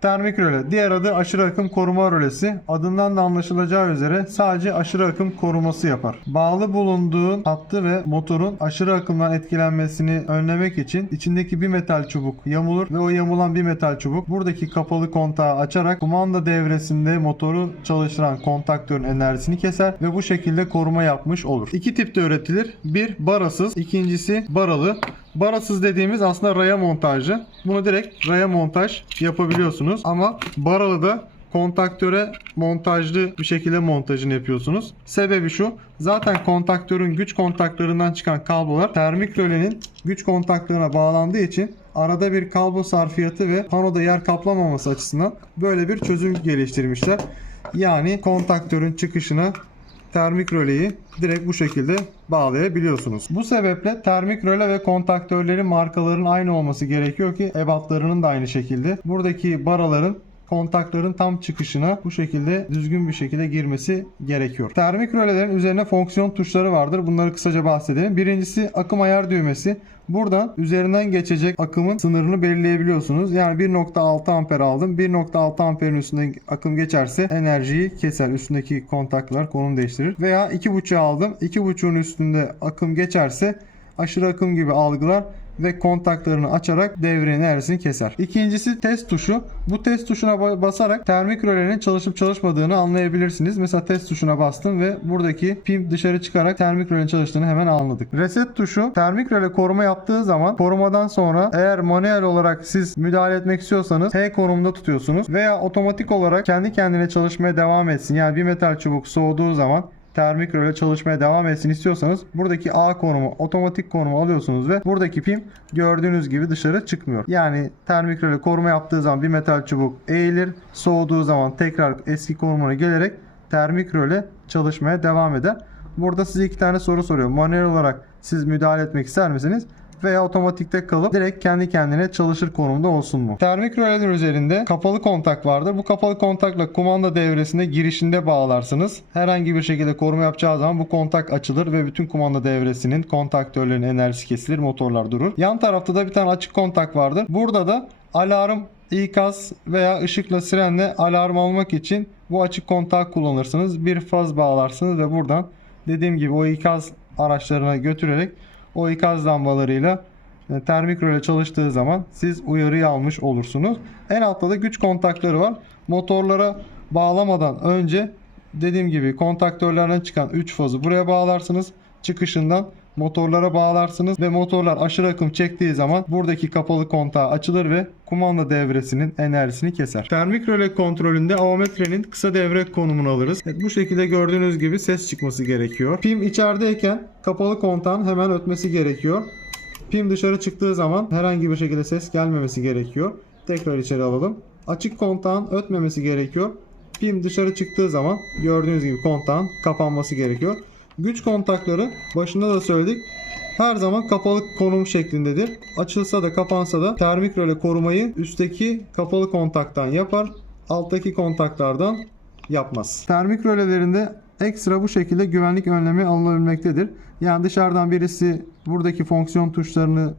Termik röle. Diğer adı aşırı akım koruma rölesi. Adından da anlaşılacağı üzere sadece aşırı akım koruması yapar. Bağlı bulunduğun hattı ve motorun aşırı akımdan etkilenmesini önlemek için içindeki bir metal çubuk yamulur ve o yamulan bir metal çubuk buradaki kapalı kontağı açarak kumanda devresinde motoru çalıştıran kontaktörün enerjisini keser ve bu şekilde koruma yapmış olur. İki tipte üretilir. Bir barasız, ikincisi baralı. Barasız dediğimiz aslında raya montajı. Bunu direkt raya montaj yapabiliyorsunuz. Ama baralı da kontaktöre montajlı bir şekilde montajını yapıyorsunuz. Sebebi şu. Zaten kontaktörün güç kontaklarından çıkan kablolar termik rölenin güç kontaklarına bağlandığı için arada bir kablo sarfiyatı ve panoda yer kaplamaması açısından böyle bir çözüm geliştirmişler. Yani kontaktörün çıkışına termik röleyi direkt bu şekilde bağlayabiliyorsunuz. Bu sebeple termik röle ve kontaktörlerin markaların aynı olması gerekiyor ki ebatlarının da aynı şekilde. Buradaki baraların kontakların tam çıkışına bu şekilde düzgün bir şekilde girmesi gerekiyor. Termik rölelerin üzerine fonksiyon tuşları vardır. Bunları kısaca bahsedelim. Birincisi akım ayar düğmesi. Buradan üzerinden geçecek akımın sınırını belirleyebiliyorsunuz. Yani 1.6 amper aldım. 1.6 amperin üstünde akım geçerse enerjiyi keser. Üstündeki kontaklar konum değiştirir. Veya 2.5 aldım. 2.5'un üstünde akım geçerse aşırı akım gibi algılar ve kontaklarını açarak devrenin enerjisini keser. İkincisi test tuşu. Bu test tuşuna ba- basarak termik rölenin çalışıp çalışmadığını anlayabilirsiniz. Mesela test tuşuna bastım ve buradaki pim dışarı çıkarak termik rölenin çalıştığını hemen anladık. Reset tuşu termik röle koruma yaptığı zaman korumadan sonra eğer manuel olarak siz müdahale etmek istiyorsanız H konumunda tutuyorsunuz veya otomatik olarak kendi kendine çalışmaya devam etsin. Yani bir metal çubuk soğuduğu zaman termik röle çalışmaya devam etsin istiyorsanız buradaki A konumu otomatik konumu alıyorsunuz ve buradaki pim gördüğünüz gibi dışarı çıkmıyor. Yani termik röle koruma yaptığı zaman bir metal çubuk eğilir soğuduğu zaman tekrar eski konumuna gelerek termik röle çalışmaya devam eder. Burada size iki tane soru soruyor. Manuel olarak siz müdahale etmek ister misiniz? Veya otomatikte kalıp direkt kendi kendine çalışır konumda olsun mu? Termik rölelerin üzerinde kapalı kontak vardır. Bu kapalı kontakla kumanda devresinde girişinde bağlarsınız. Herhangi bir şekilde koruma yapacağı zaman bu kontak açılır ve bütün kumanda devresinin kontaktörlerin enerjisi kesilir, motorlar durur. Yan tarafta da bir tane açık kontak vardır. Burada da alarm ikaz veya ışıkla sirenle alarm almak için bu açık kontağı kullanırsınız. Bir faz bağlarsınız ve buradan dediğim gibi o ikaz araçlarına götürerek o ikaz lambalarıyla e, termik röle çalıştığı zaman siz uyarıyı almış olursunuz. En altta da güç kontakları var. Motorlara bağlamadan önce dediğim gibi kontaktörlerden çıkan 3 fazı buraya bağlarsınız. Çıkışından motorlara bağlarsınız ve motorlar aşırı akım çektiği zaman buradaki kapalı kontağı açılır ve kumanda devresinin enerjisini keser. Termik röle kontrolünde avometrenin kısa devre konumunu alırız. Evet, bu şekilde gördüğünüz gibi ses çıkması gerekiyor. Pim içerideyken kapalı kontağın hemen ötmesi gerekiyor. Pim dışarı çıktığı zaman herhangi bir şekilde ses gelmemesi gerekiyor. Tekrar içeri alalım. Açık kontağın ötmemesi gerekiyor. Pim dışarı çıktığı zaman gördüğünüz gibi kontağın kapanması gerekiyor. Güç kontakları başında da söyledik. Her zaman kapalı konum şeklindedir. Açılsa da kapansa da termik röle korumayı üstteki kapalı kontaktan yapar. Alttaki kontaklardan yapmaz. Termik rölelerinde ekstra bu şekilde güvenlik önlemi alınabilmektedir. Yani dışarıdan birisi buradaki fonksiyon tuşlarını